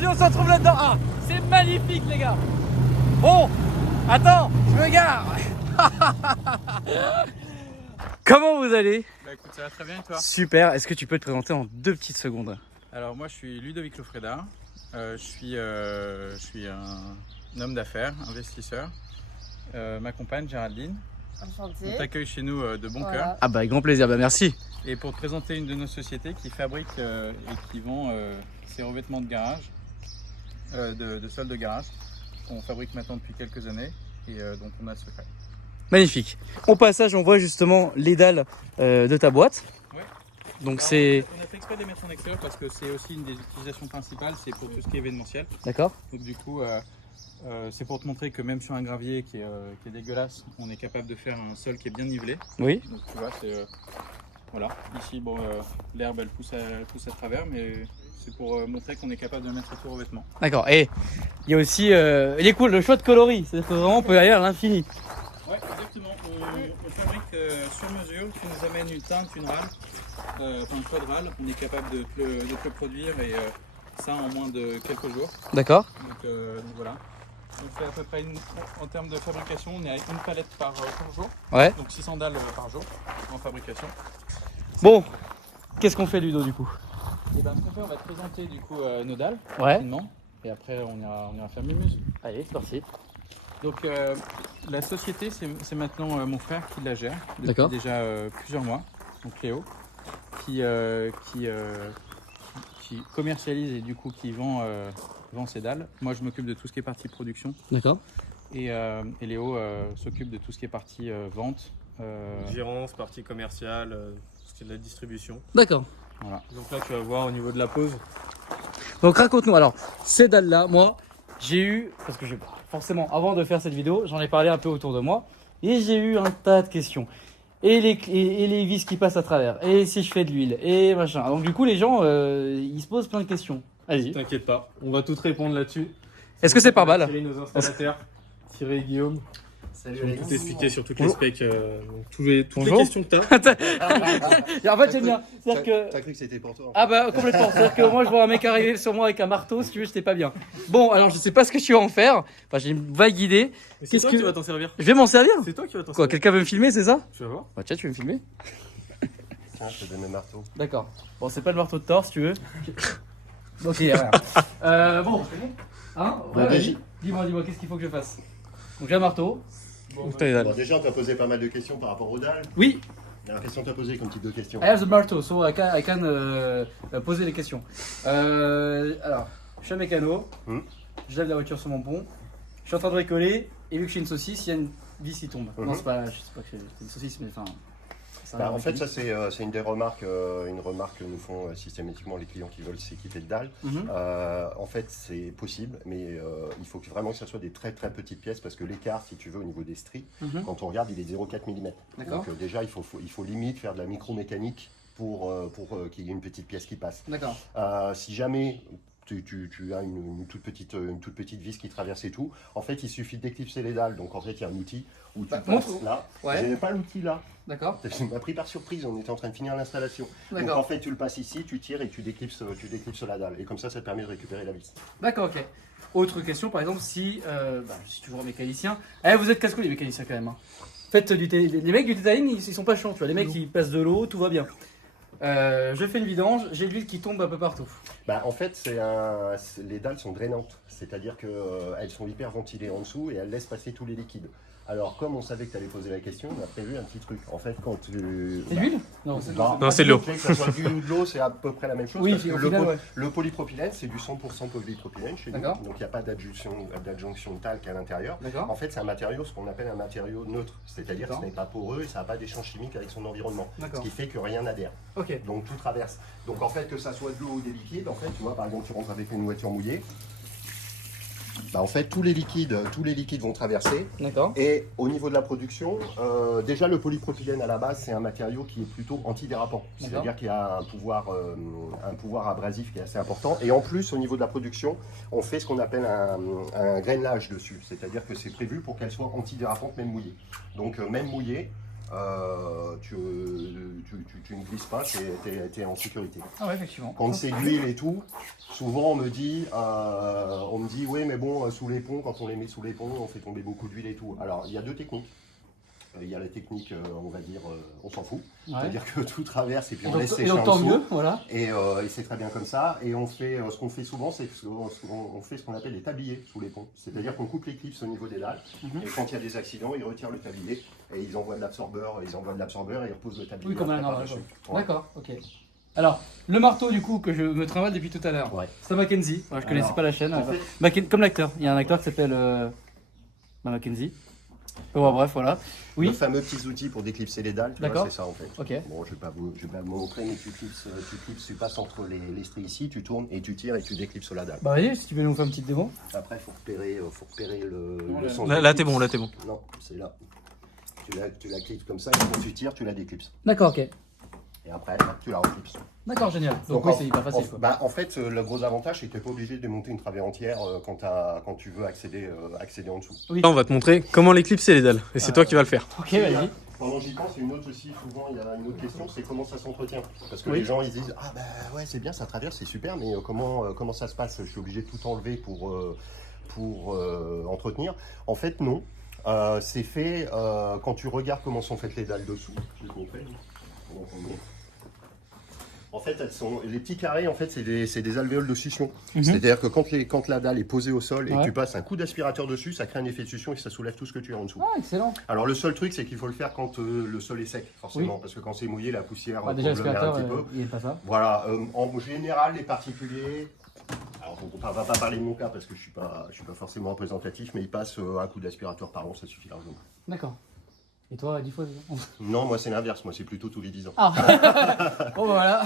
aujourd'hui on se retrouve là-dedans. Ah, c'est magnifique les gars. Bon, attends, je me gare. Comment vous allez? Bah écoute, ça va très bien et toi? Super, est-ce que tu peux te présenter en 2 petites secondes? Alors moi je suis Ludovic Lofreda, je suis un homme d'affaires, investisseur. Ma compagne Géraldine, Enchantée. on t'accueille chez nous de bon Voilà. cœur. Ah bah avec grand plaisir, bah merci. Et pour te présenter une de nos sociétés qui fabrique et qui vend ces revêtements de garage, de sol de garage, qu'on fabrique maintenant depuis quelques années et donc on a le secret. Magnifique. Au passage, on voit justement les dalles de ta boîte. Ouais. Donc Alors, c'est... on a fait exprès de les mettre en extérieur parce que c'est aussi une des utilisations principales, c'est pour tout ce qui est événementiel. D'accord. Donc du coup, c'est pour te montrer que même sur un gravier qui est dégueulasse, on est capable de faire un sol qui est bien nivelé. Oui. Donc tu vois, c'est voilà. Ici, bon, l'herbe elle pousse à travers, mais c'est pour montrer qu'on est capable de mettre tout revêtement. D'accord. Et il y a aussi il est cool, le choix de coloris. C'est-à-dire que vraiment on peut aller à l'infini. Ouais, exactement. On fabrique sur mesure. Tu nous amènes une teinte, une râle, enfin un choix de râle. On est capable de te le produire et ça en moins de quelques jours. D'accord. Donc voilà. On fait à peu près en termes de fabrication, on est à une palette par jour. Ouais. Donc 600 dalles par jour en fabrication. Bon, qu'est-ce qu'on fait Ludo du coup? Et ben on va te présenter du coup nos dalles Ouais. rapidement. Et après on ira faire mumuse. Allez, c'est parti. Donc la société, c'est maintenant mon frère qui la gère D'accord. depuis déjà plusieurs mois, donc Léo, qui commercialise et du coup qui vend ses dalles. Moi je m'occupe de tout ce qui est partie production D'accord. et Léo s'occupe de tout ce qui est partie vente. Gérance, partie commerciale, ce qui est de la distribution. D'accord. Voilà. Donc là, tu vas voir au niveau de la pose. Donc raconte-nous, alors ces dalles-là, moi j'ai eu, parce que forcément avant de faire cette vidéo, j'en ai parlé un peu autour de moi, et j'ai eu un tas de questions. Et les vis qui passent à travers, et si je fais de l'huile, et machin. Donc du coup les gens, ils se posent plein de questions. Allez-y. T'inquiète pas, on va tout répondre là-dessus. Est-ce que c'est par balle? Thierry, nos installateurs. Thierry et Guillaume. Salut Ils vont Alex. tout expliquer sur toutes les Bonjour. specs, toutes les Bonjour. questions que tu as. Et en fait j'aime bien, c'est-à-dire que... T'as cru que c'était pour toi? Ah bah complètement, c'est-à-dire que moi je vois un mec arriver sur moi avec un marteau, si tu veux, j'étais pas bien. Bon, alors je sais pas ce que tu vas en faire, enfin j'ai une vague idée. Mais c'est Qu'est-ce toi que- qui vas t'en servir. Je vais m'en servir? C'est toi qui vas t'en Quoi, servir. quelqu'un veut me filmer, c'est ça? Tu vas voir. Bah tiens, tu veux me filmer? Tiens, je te donne le marteau. D'accord. Bon, c'est pas le marteau de Thor si tu veux. Ok, rien. Bon. Hein? Bon, Vas-y. Dis-moi, qu'est-ce qu'il faut que je fasse? Donc j'ai un marteau. Donc t'as les dalles. Bon, déjà, on t'a posé pas mal de questions par rapport aux dalles. Oui, Alors, qu'est-ce qu'on t'a posé comme type de questions? I have the marteau, so I can poser les questions. Alors, je suis un mécano, je lève la voiture sur mon pont, je suis en train de bricoler, et vu que je suis une saucisse, il y a une vis qui tombe. Non, c'est pas, je sais pas que c'est une saucisse, mais enfin... ça Bah, arrive en fait, avec ça c'est une des remarques, que nous font systématiquement les clients qui veulent s'équiper de dalles. Mhm. En fait, c'est possible, mais il faut vraiment que ça soit des très très petites pièces parce que l'écart, si tu veux, au niveau des stries, Mhm. quand on regarde, il est de 0,4 mm. D'accord. Donc déjà, il faut limite faire de la micromécanique pour qu'il y ait une petite pièce qui passe. D'accord. Si jamais tu as une toute petite vis qui traverse et tout, en fait, il suffit d'éclipser les dalles. Donc en fait, il y a un outil où tu Bah, passes montre. là. Ouais. J'avais pas l'outil là. D'accord. Ça m'a pris par surprise, on était en train de finir l'installation. Donc en D'accord. fait, tu le passes ici, tu tires et tu déclipses la dalle. Et comme ça te permet de récupérer la vis. D'accord, ok. Autre question, par exemple, si je suis toujours mécanicien. Vous êtes casse-couilles les mécaniciens quand même. Hein. Faites les mecs du detailing, ils sont pas chiants, tu vois. Les mecs, ils passent de l'eau, tout va bien. Je fais une vidange, j'ai de l'huile qui tombe un peu partout. Bah, en fait, les dalles sont drainantes, c'est-à-dire qu'elles sont hyper ventilées en dessous et elles laissent passer tous les liquides. Alors, comme on savait que tu allais poser la question, on a prévu un petit truc. En fait, quand tu... C'est de l'huile? Non, c'est Non, c'est de l'eau. Que ça soit de l'huile ou de l'eau, c'est à peu près la même chose. Oui, parce que au final, ouais. le polypropylène, c'est du 100% polypropylène chez nous. D'accord. Donc, il n'y a pas d'adjonction de talc à l'intérieur. D'accord. En fait, c'est un matériau, ce qu'on appelle un matériau neutre. C'est-à-dire que ce D'accord. n'est pas poreux et ça n'a pas d'échange chimique avec son environnement. Ce D'accord. qui fait que rien n'adhère. Ok. Donc, tout traverse. Donc, en fait, que ça soit de l'eau ou des liquides, en fait, tu vois, par exemple, tu rentres avec une voiture mouillée. Bah, en fait, tous les liquides vont traverser. D'accord. Et au niveau de la production, déjà le polypropylène à la base, c'est un matériau qui est plutôt antidérapant. C'est-à-dire qu'il y a un pouvoir abrasif qui est assez important. Et en plus, au niveau de la production, on fait ce qu'on appelle un grainage dessus. C'est-à-dire que c'est prévu pour qu'elle soit antidérapante, même mouillée. Donc même mouillée, tu ne glisses pas, tu es en sécurité. Ah ouais, effectivement. Quand c'est d'huile et tout, souvent on me dit oui mais bon sous les ponts, quand on les met sous les ponts, on fait tomber beaucoup d'huile et tout. Alors il y a deux techniques. Il y a la technique, on va dire, on s'en fout. Ouais. C'est-à-dire que tout traverse et puis on laisse Et sécher donc en tant dessous. mieux, voilà. Et c'est très bien comme ça. Et on fait, ce qu'on fait souvent, c'est qu'on fait ce qu'on appelle des tabliers sous les ponts. C'est-à-dire qu'on coupe les clips au niveau des dalles. Et quand il y a des accidents, ils retirent le tablier et ils envoient de l'absorbeur. Ils reposent le tablier. Oui, comme un après normal. par-dessus. D'accord, ok. Alors, le marteau du coup que je me travaille depuis tout à l'heure, Ouais. c'est Mackenzie. Ouais, je connaissais Alors, pas la chaîne. en fait- Comme l'acteur, il y a un acteur qui s'appelle Mackenzie. Bon, bref, voilà. Oui. Le fameux petits outils pour déclipser les dalles, tu vois, D'accord. c'est ça en fait. Ok. Bon, je vais pas vous montrer, mais tu passes entre les stries ici, tu tournes et tu tires et tu déclipses la dalle. Bah vas-y, si tu veux nous faire une petite démo. Après, il faut repérer le sens. Là, de là, clips. t'es bon, là, t'es bon. Non, c'est là. Tu la clipses comme ça, et quand tu tires, tu la déclipses. D'accord, ok. Et après, tu la reclipses. D'accord, génial. Donc oui, c'est hyper facile. Quoi. En fait, le gros avantage, c'est que tu n'es pas obligé de démonter une travée entière quand tu veux accéder en dessous. Oui. Là, on va te montrer comment les clipser les dalles. Et c'est toi qui vas le faire. Ok, vas-y. Pendant que j'y pense, une autre aussi, souvent il y a une autre question, c'est comment ça s'entretient. Parce que Oui. les gens ils disent ah bah ouais c'est bien, ça traverse, c'est super, mais comment ça se passe? Je suis obligé de tout enlever pour entretenir. En fait non. C'est fait quand tu regardes comment sont faites les dalles dessous. Je vais te montrer. En fait, les petits carrés, en fait, c'est des alvéoles de succion. C'est-à-dire que quand la dalle est posée au sol et que tu passes un coup d'aspirateur dessus, ça crée un effet de succion et ça soulève tout ce que tu as en dessous. Ah, excellent. Alors le seul truc, c'est qu'il faut le faire quand le sol est sec, forcément, parce que quand c'est mouillé, la poussière Déjà, conglomère un l'aspirateur, petit peu. il est pas ça. Voilà, en général, les particuliers, alors on ne va pas parler de mon cas parce que je suis pas forcément représentatif, mais ils passent un coup d'aspirateur par an, ça suffit largement. D'accord. Et toi, 10 fois Non, moi c'est l'inverse, moi c'est plutôt tous les 10 ans. Ah bon, bah,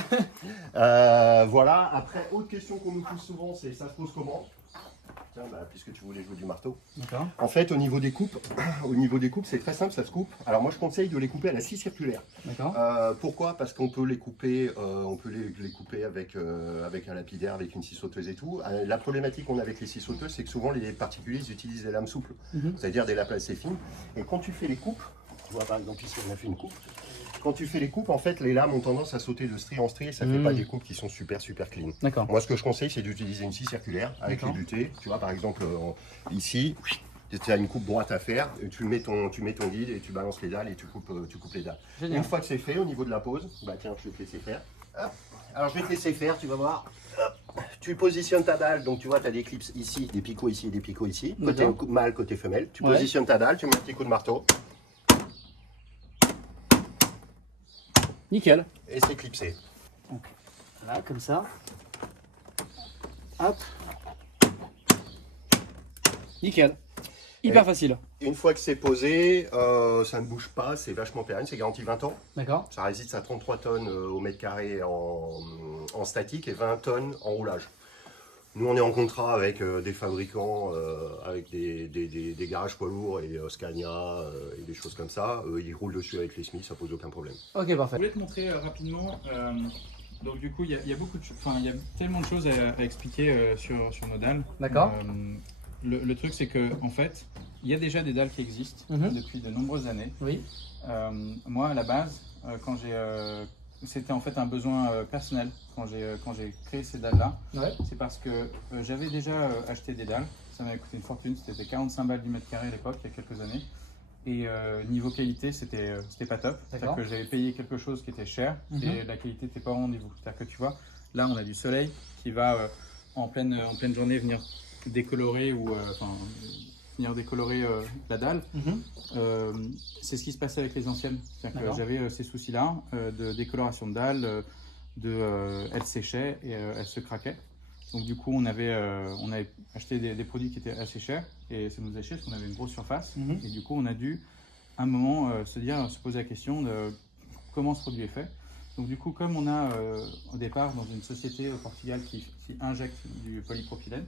voilà. Voilà, après, autre question qu'on nous pose souvent, c'est ça se pose comment? Tiens, puisque tu voulais jouer du marteau. D'accord. En fait, au niveau des coupes, c'est très simple, ça se coupe. Alors moi, je conseille de les couper à la scie circulaire. D'accord. Pourquoi? Parce qu'on peut les couper, avec un lapidaire, avec une scie sauteuse et tout. La problématique qu'on a avec les scies sauteuses, c'est que souvent les particuliers ils utilisent des lames souples, c'est-à-dire des lames assez fines. Et quand tu fais les coupes, tu vois par exemple ici on a fait une coupe. Quand tu fais les coupes, en fait, les lames ont tendance à sauter de strie en strie et ça fait pas des coupes qui sont super clean. D'accord. Moi, ce que je conseille, c'est d'utiliser une scie circulaire avec les butées. Tu vois, par exemple, ici, tu as une coupe droite à faire, tu mets ton guide et tu balances les dalles et tu coupes les dalles. Génial. Une fois que c'est fait, au niveau de la pose, bah tiens, je vais te laisser faire. Hop. Alors, je vais te laisser faire, tu vas voir. Hop. Tu positionnes ta dalle, donc tu vois, tu as des clips ici, des picots ici et des picots ici. Côté mâle, côté femelle. Tu positionnes ta dalle, tu mets un petit coup de marteau. Nickel. Et c'est clipsé. Donc, là, comme ça. Hop. Nickel. Hyper facile. Une fois que c'est posé, ça ne bouge pas, c'est vachement pérenne, c'est garanti 20 ans. D'accord. Ça résiste à 33 tonnes au mètre carré en statique et 20 tonnes en roulage. Nous, on est en contrat avec des fabricants, avec des garages poids lourds et Scania et des choses comme ça. Ils roulent dessus avec les Smiths, ça pose aucun problème. Ok, parfait. Je voulais te montrer rapidement. Donc du coup, il y a beaucoup de, il y a tellement de choses à expliquer sur nos dalles. D'accord. Le truc, c'est que en fait, il y a déjà des dalles qui existent depuis de nombreuses années. Oui. Moi, à la base, quand c'était en fait un besoin personnel quand j'ai créé ces dalles-là. Ouais. C'est parce que j'avais déjà acheté des dalles. Ça m'avait coûté une fortune. C'était 45 balles du mètre carré à l'époque, il y a quelques années. Et niveau qualité, c'était pas top. C'est-à-dire que j'avais payé quelque chose qui était cher et la qualité n'était pas au rendez-vous. C'est-à-dire que tu vois, là, on a du soleil qui va en pleine journée venir décolorer venir décolorer la dalle. C'est ce qui se passait avec les anciennes. C'est-à-dire que j'avais ces soucis-là de décoloration de dalle, elle séchait et elle se craquait. Donc du coup, on avait acheté des produits qui étaient assez chers et ça nous a chier parce qu'on avait une grosse surface. Et du coup, on a dû, à un moment, se poser la question de comment ce produit est fait. Donc du coup, comme on a au départ dans une société au Portugal qui injecte du polypropylène,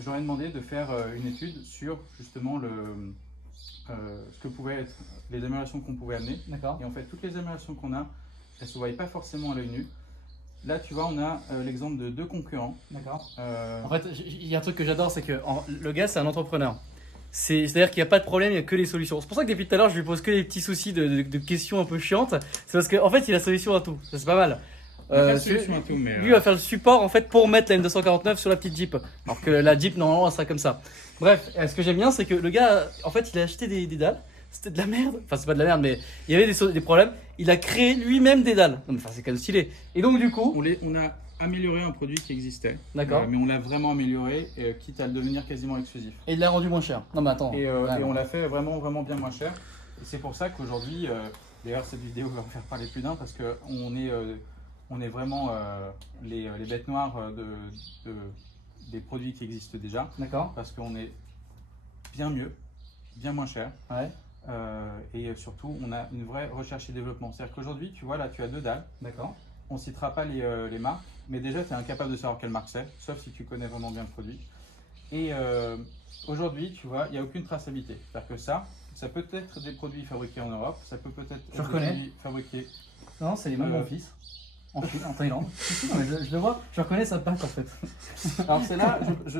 j'aurais demandé de faire une étude sur justement ce que pouvaient être les améliorations qu'on pouvait amener. Et en fait, toutes les améliorations qu'on a, elles ne se voyaient pas forcément à l'œil nu. Là, tu vois, on a l'exemple de deux concurrents. En fait, il y a un truc que j'adore, c'est que le gars, c'est un entrepreneur. C'est-à-dire qu'il n'y a pas de problème, il n'y a que les solutions. C'est pour ça que depuis tout à l'heure, je lui pose que des petits soucis de questions un peu chiantes. C'est parce qu'en fait, il a la solution à tout. Ça, c'est pas mal. Pas de solution à tout, mais, Lui va faire le support en fait pour mettre la M249 sur la petite Jeep. Alors que la Jeep, normalement, elle sera comme ça. Bref, ce que j'aime bien, c'est que le gars, en fait, il a acheté des dalles. C'était de la merde. Enfin, c'est pas de la merde, mais il y avait des problèmes. Il a créé lui-même des dalles. Non, mais, enfin, c'est quand même stylé. Et donc, du coup. on a amélioré un produit qui existait. D'accord. Mais on l'a vraiment amélioré, quitte à le devenir quasiment exclusif. Et il l'a rendu moins cher. Non, mais attends. Et on l'a fait vraiment, vraiment bien moins cher. Et c'est pour ça qu'aujourd'hui, d'ailleurs, cette vidéo va en faire parler plus d'un parce qu'on est vraiment les bêtes noires des produits qui existent déjà. D'accord. Parce qu'on est bien mieux, bien moins cher. Ouais. Et surtout, on a une vraie recherche et développement. C'est-à-dire qu'aujourd'hui, tu vois, là, tu as 2 dalles. D'accord. On ne citera pas les marques, mais déjà, tu es incapable de savoir quelle marque c'est, sauf si tu connais vraiment bien le produit. Et aujourd'hui, tu vois, il n'y a aucune traçabilité. C'est-à-dire que ça peut être des produits fabriqués en Europe, ça peut être des produits fabriqués. Non, c'est les mêmes mon fils. En Chine, en Thaïlande. Non, mais je le vois, je reconnais sa patte en fait. Alors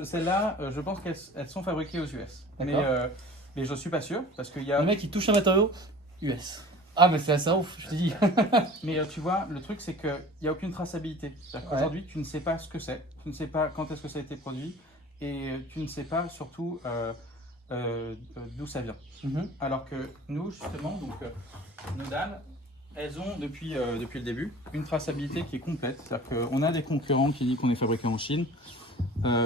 celles-là, je pense qu'elles sont fabriquées aux US. Mais je ne suis pas sûr, parce qu'il y a... Le mec, il touche un matériau US. Ah, mais c'est assez ouf, je te dis. Mais tu vois, le truc, c'est qu'il n'y a aucune traçabilité. C'est-à-dire qu'aujourd'hui, tu ne sais pas ce que c'est, tu ne sais pas quand est-ce que ça a été produit, et tu ne sais pas surtout d'où ça vient. Alors que nous, justement, donc, nos dalles, elles ont, depuis le début, une traçabilité qui est complète. C'est-à-dire qu'on a des concurrents qui disent qu'on est fabriqué en Chine.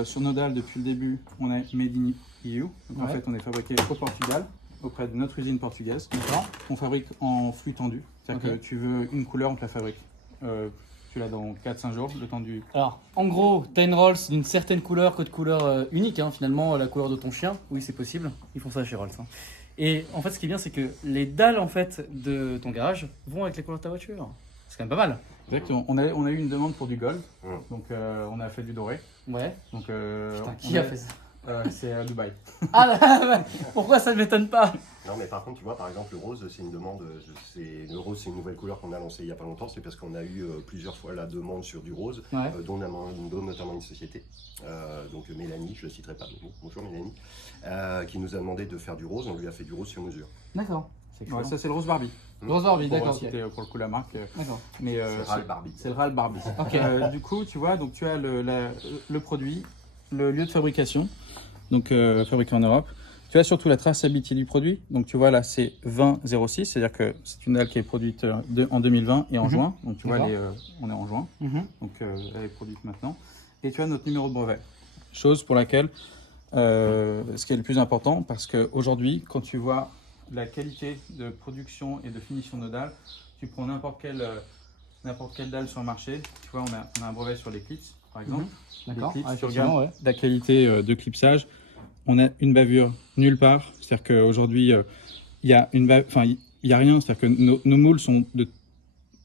Sur nos dalles, depuis le début, on est Made in EU. Donc, en fait, on est fabriqué au Portugal, auprès de notre usine portugaise. On fabrique en flux tendu. C'est-à-dire que tu veux une couleur, on te la fabrique. Tu l'as dans 4-5 jours, le temps du... Alors, en gros, t'as une Rolls d'une certaine couleur, code couleur unique, hein, finalement, la couleur de ton chien. Oui, c'est possible. Ils font ça chez Rolls. Hein. Et en fait, ce qui est bien, c'est que les dalles en fait, de ton garage vont avec les couleurs de ta voiture. C'est quand même pas mal. Exactement. On a eu une demande pour du gold. Donc, on a fait du doré. Ouais. Donc, putain, qui a fait ça? C'est à Dubaï. Ah, pourquoi ça ne m'étonne pas? Non, mais par contre, tu vois, par exemple, le rose, c'est une demande. Le rose, c'est une nouvelle couleur qu'on a lancée il n'y a pas longtemps. C'est parce qu'on a eu plusieurs fois la demande sur du rose, dont notamment une société, donc Mélanie, je ne la citerai pas, mais bon, bonjour Mélanie, qui nous a demandé de faire du rose. On lui a fait du rose sur mesure. D'accord. Ouais, ça, c'est le rose Barbie. Le rose Barbie, d'accord. C'était pour le coup la marque. D'accord. Mais c'est le RAL Barbie. C'est le RAL Barbie. Du coup, tu vois, donc tu as le produit, le lieu de fabrication. Donc fabriqué en Europe. Tu as surtout la traçabilité du produit. Donc tu vois là, c'est 2006, c'est-à-dire que c'est une dalle qui est produite en 2020 et en juin. Donc tu vois, on est en juin. Donc elle est produite maintenant. Et tu as notre numéro de brevet. Chose pour laquelle, ce qui est le plus important, parce qu'aujourd'hui, quand tu vois la qualité de production et de finition de nos dalles, tu prends n'importe quelle dalle sur le marché. Tu vois, on a un brevet sur les clips, par exemple. D'accord. Tu regardes la qualité de clipsage. On a une bavure nulle part. C'est-à-dire qu'aujourd'hui, il y a rien. C'est-à-dire que nos moules sont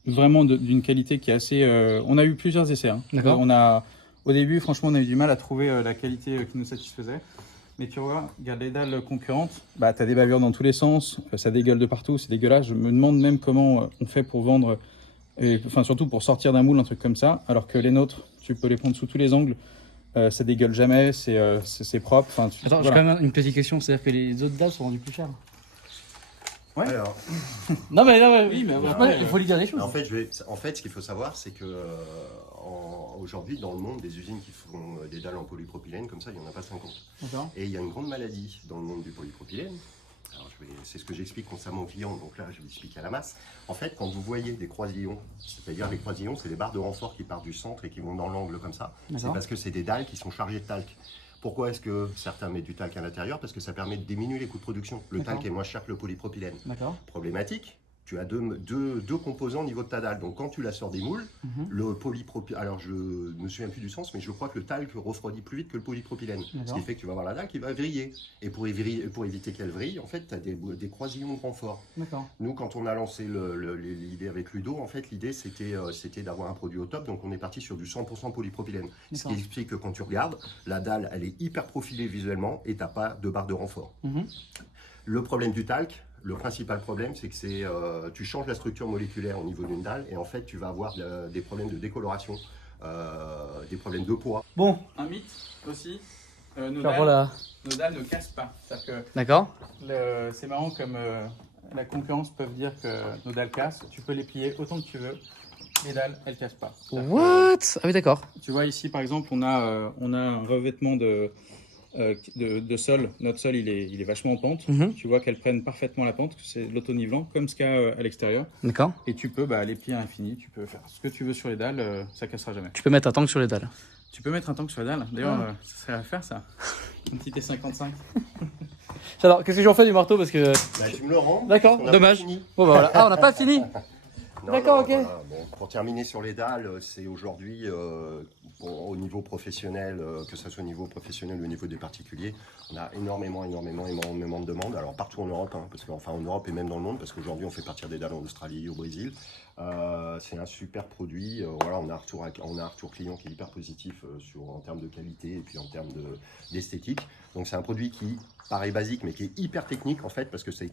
vraiment d'une qualité qui est assez. On a eu plusieurs essais. Hein. Au début, franchement, on a eu du mal à trouver la qualité qui nous satisfaisait. Mais tu vois, regarde les dalles concurrentes. Bah, tu as des bavures dans tous les sens. Ça dégueule de partout. C'est dégueulasse. Je me demande même comment on fait pour vendre. Enfin, surtout pour sortir d'un moule, un truc comme ça. Alors que les nôtres, tu peux les prendre sous tous les angles. Ça dégueule jamais, c'est propre. Enfin, attends, j'ai quand même une petite question, c'est-à-dire que les autres dalles sont vendues plus chères. Ouais. Alors, non mais oui, mais il faut lui dire les choses. En fait, ce qu'il faut savoir, c'est que aujourd'hui, dans le monde, des usines qui font des dalles en polypropylène, comme ça, il n'y en a pas 50. Et il y a une grande maladie dans le monde du polypropylène. Alors, c'est ce que j'explique constamment aux clients, donc là, je vais expliquer à la masse. En fait, quand vous voyez des croisillons, c'est-à-dire les croisillons, c'est des barres de renfort qui partent du centre et qui vont dans l'angle comme ça. C'est parce que c'est des dalles qui sont chargées de talc. Pourquoi est-ce que certains mettent du talc à l'intérieur? Parce que ça permet de diminuer les coûts de production. Le talc est moins cher que le polypropylène. Problématique, tu as deux composants au niveau de ta dalle. Donc quand tu la sors des moules, le polypropylène, alors je ne me souviens plus du sens, mais je crois que le talc refroidit plus vite que le polypropylène. Ce qui fait que tu vas avoir la dalle qui va vriller. Et pour éviter qu'elle vrille, en fait, tu as des croisillons de renfort. Nous, quand on a lancé l'idée avec Ludo, en fait, l'idée c'était d'avoir un produit au top. Donc on est parti sur du 100% polypropylène. Ce qui explique que quand tu regardes, la dalle, elle est hyper profilée visuellement et tu n'as pas de barre de renfort. Le problème du talc, le principal problème, c'est que tu changes la structure moléculaire au niveau d'une dalle et en fait, tu vas avoir des problèmes de décoloration, des problèmes de poids. Bon, un mythe aussi, Nos Genre voilà. dalles ne cassent pas. C'est-à-dire D'accord. que c'est marrant comme la concurrence peut dire que nos dalles cassent. Tu peux les plier autant que tu veux. Les dalles, elles cassent pas. What? Ah oui, d'accord. Tu vois ici par exemple, on a un revêtement de sol. Notre sol il est vachement en pente. Tu vois qu'elles prennent parfaitement la pente. C'est de l'auto-nivelant comme ce qu'il y a à l'extérieur. D'accord. Et tu peux les plier à l'infini. Tu peux faire ce que tu veux sur les dalles. Ça cassera jamais. Tu peux mettre un tank sur les dalles. Tu peux mettre un tank sur les dalles. D'ailleurs, ça serait à faire ça. Une petite T55. Alors, qu'est-ce que j'en fais du marteau parce que... Tu me le rends. D'accord, on a dommage. pas fini. Bon bah voilà. Ah, on n'a pas fini. Non, D'accord, non, ok. voilà. Bon, pour terminer sur les dalles, c'est aujourd'hui, au niveau professionnel, que ce soit au niveau professionnel ou au niveau des particuliers, on a énormément de demandes. Alors partout en Europe, parce qu'enfin en Europe et même dans le monde, parce qu'aujourd'hui on fait partir des dalles en Australie, au Brésil. C'est un super produit. Voilà, on a un retour client qui est hyper positif en termes de qualité et puis en termes d'esthétique. Donc c'est un produit qui paraît basique mais qui est hyper technique en fait, parce que c'est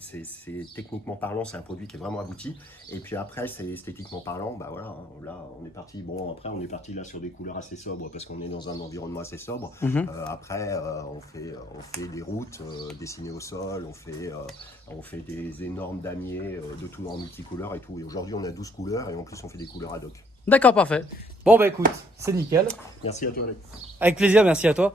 techniquement parlant, c'est un produit qui est vraiment abouti. Et puis après, c'est esthétiquement parlant, bah voilà, là on est parti. Bon, après on est parti là sur des couleurs assez sobres parce qu'on est dans un environnement assez sobre. Après, on fait des routes dessinées au sol, on fait des énormes damiers de tout en multicouleurs et tout. Et aujourd'hui, on a 12 couleurs et en plus, on fait des couleurs ad hoc. D'accord, parfait. Bon bah écoute, c'est nickel. Merci à toi, Alex. Avec plaisir, merci à toi.